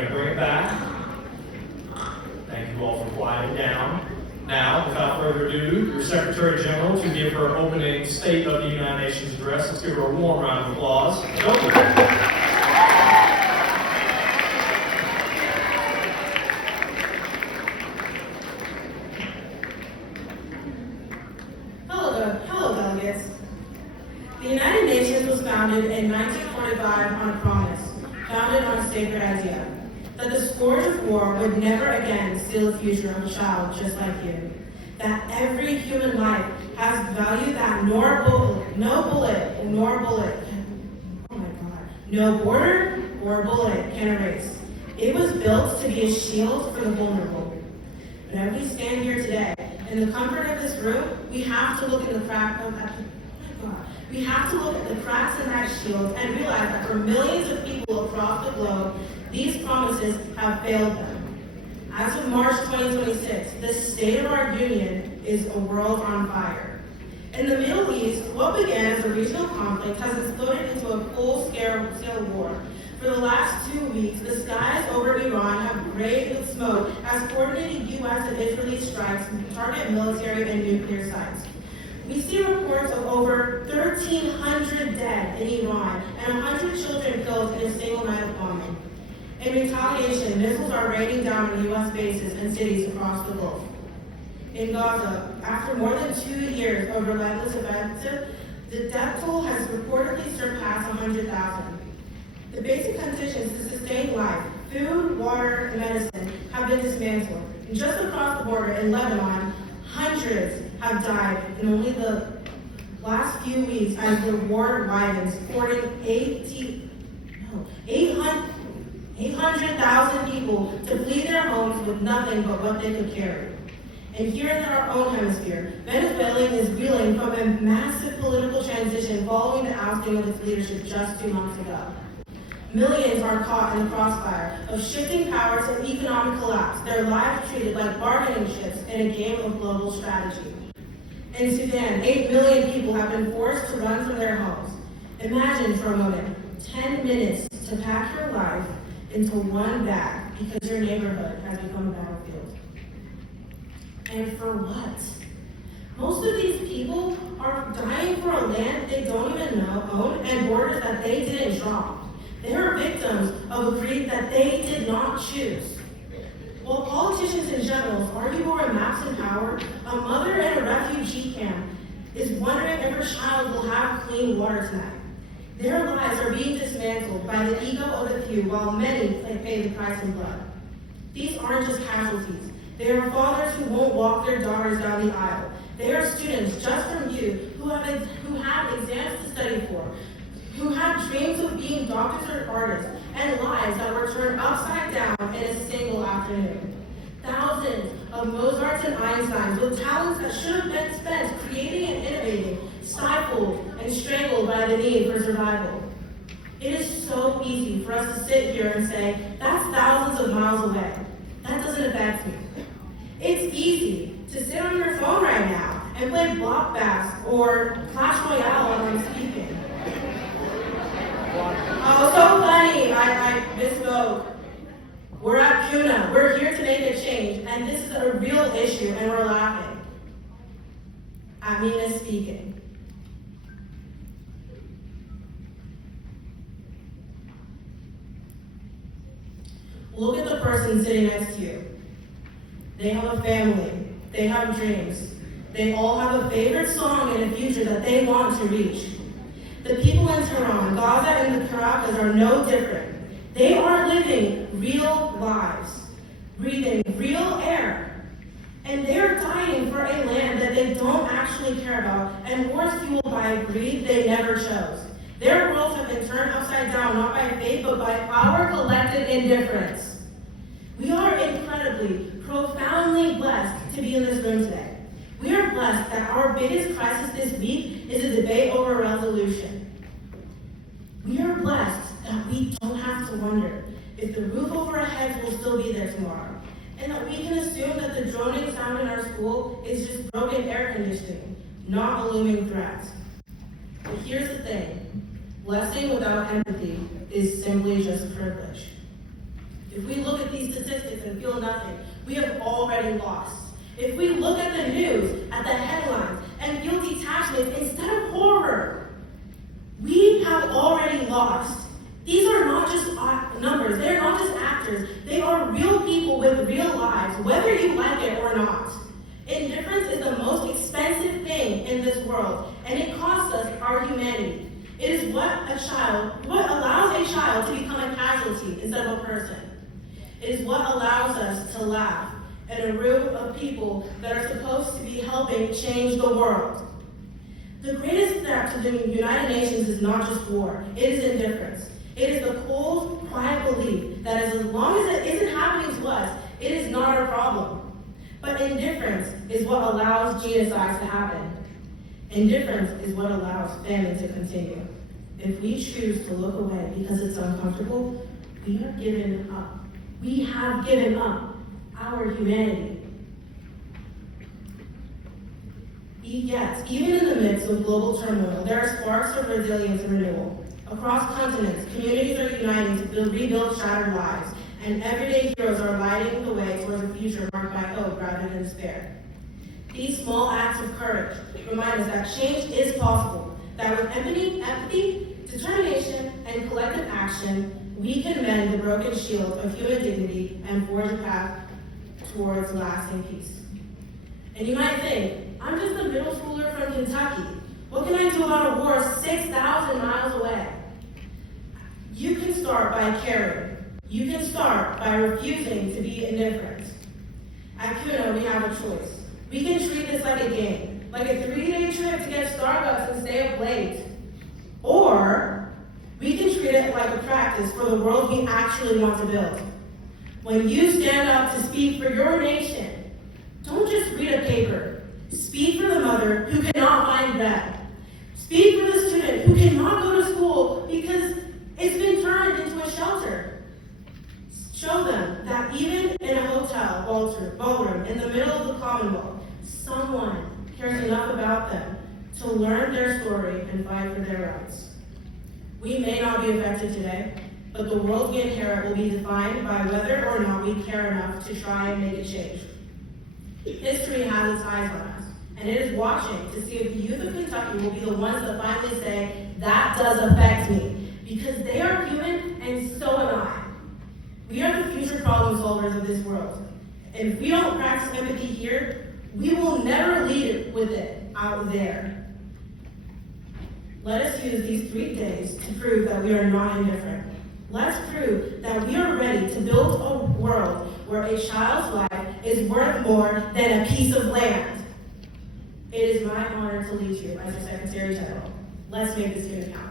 going to bring it back. Thank you all for quieting down. Now, without further ado, your Secretary General to give her opening State of the United Nations address. Let's give her a warm round of applause. Hello, delegates. The United Nations was founded in 1945 on a promise, founded on a sacred idea, that the scourge of war would never again steal the future of a child just like you. That every human life has value that no border or bullet can erase. It was built to be a shield for the vulnerable. But as we stand here today, in the comfort of this room, we have to look at the cracks in that shield and realize that for millions of people across the globe, these promises have failed them. As of March 2026, the state of our union is a world on fire. In the Middle East, what began as a regional conflict has exploded into a full-scale war. For the last 2 weeks, the skies over Iran have grayed with smoke as coordinated U.S. and Israeli strikes target military and nuclear sites. We see reports of over 1,300 dead in Iran and 100 children killed in a single night of bombing. In retaliation, missiles are raining down on U.S. bases and cities across the Gulf. In Gaza, after more than 2 years of relentless offensive, the death toll has reportedly surpassed 100,000. The basic conditions to sustain life, food, water, and medicine, have been dismantled. And just across the border in Lebanon, hundreds have died in only the last few weeks as the war widens, forcing 800,000 people to flee their homes with nothing but what they could carry. And here in our own hemisphere, Venezuela is reeling from a massive political transition following the ousting of its leadership just 2 months ago. Millions are caught in the crossfire of shifting powers and economic collapse, their lives treated like bargaining chips in a game of global strategy. In Sudan, 8 million people have been forced to run from their homes. Imagine for a moment, 10 minutes to pack your life into one bag because your neighborhood has become a battlefield. And for what? Most of these people are dying for a land they don't even own and borders that they didn't draw. They are victims of a greed that they did not choose. While politicians and generals argue over maps and power, a mother in a refugee camp is wondering if her child will have clean water tonight. Their lives are being dismantled by the ego of the few, while many pay the price in blood. These aren't just casualties. They are fathers who won't walk their daughters down the aisle. They are students just from you who have exams to study for, who have dreams of being doctors or artists, and lives that were turned upside down in a single afternoon. Thousands of Mozarts and Einsteins with talents that should have been spent creating and innovating, stifled and strangled by the need for survival. It is so easy for us to sit here and say, that's thousands of miles away. That doesn't affect me. It's easy to sit on your phone right now and play Block Bass or Clash Royale while I'm speaking. Oh, so funny, I misspoke. We're at CUNA, we're here to make a change, and this is a real issue, and we're laughing. I mean, it's speaking. Look at the person sitting next to you. They have a family, they have dreams. They all have a favorite song and a future that they want to reach. The people in Tehran, Gaza, and the Caracas are no different. They are living real lives, breathing real air. And they're dying for a land that they don't actually care about, and wars fueled by greed they never chose. Their worlds have been turned upside down, not by faith, but by our collective indifference. We are incredibly, profoundly blessed to be in this room today. We are blessed that our biggest crisis this week is a debate over resolution. We are blessed that we don't have to wonder if the roof over our heads will still be there tomorrow, and that we can assume that the droning sound in our school is just broken air conditioning, not a looming threat. But here's the thing, blessing without empathy is simply just privilege. If we look at these statistics and feel nothing, we have already lost. If we look at the news, at the headlines, and feel detachment instead of horror, we have already lost. These are not just numbers, they are not just actors, they are real people with real lives, whether you like it or not. Indifference is the most expensive thing in this world, and it costs us our humanity. It is what allows a child to become a casualty instead of a person. It is what allows us to laugh at a room of people that are supposed to be helping change the world. The greatest threat to the United Nations is not just war, it is indifference. It is the cold, quiet belief that as long as it isn't happening to us, it is not our problem. But indifference is what allows genocides to happen. Indifference is what allows famine to continue. If we choose to look away because it's uncomfortable, we are giving up. We have given up our humanity. Yet, even in the midst of global turmoil, there are sparks of resilience and renewal. Across continents, communities are uniting to rebuild shattered lives, and everyday heroes are lighting the way towards a future marked by hope rather than despair. These small acts of courage remind us that change is possible, that with empathy, determination, and collective action, we can mend the broken shield of human dignity and forge a path towards lasting peace. And you might think, I'm just a middle schooler from Kentucky. What can I do about a war 6,000 miles away? You can start by caring. You can start by refusing to be indifferent. At CUNA, we have a choice. We can treat this like a game, like a 3-day trip to get Starbucks and stay up late. Or we can treat it like a practice for the world we actually want to build. When you stand up to speak for your nation, don't just read a paper. Speak for the mother who cannot find bread. Speak for the student who cannot go to school because it's been turned into a shelter. Show them that even in a hotel ballroom in the middle of the Commonwealth, someone cares enough about them to learn their story and fight for their rights. We may not be affected today, but the world we inherit will be defined by whether or not we care enough to try and make a change. History has its eyes on us, and it is watching to see if the youth of Kentucky will be the ones that finally say, that does affect me, because they are human and so am I. We are the future problem solvers of this world, and if we don't practice empathy here, we will never lead with it out there. Let us use these 3 days to prove that we are not indifferent. Let's prove that we are ready to build a world where a child's life is worth more than a piece of land. It is my honor to lead you as your Secretary General. Let's make this unit count.